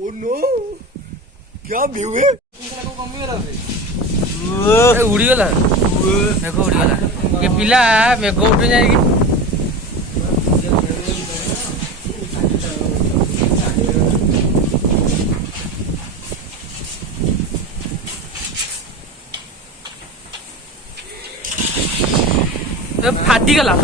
oh no क्या व्यू है उड़ीगला मेघ उड़ीगला ये पिला मेघ उठे जाएगी फाटी गला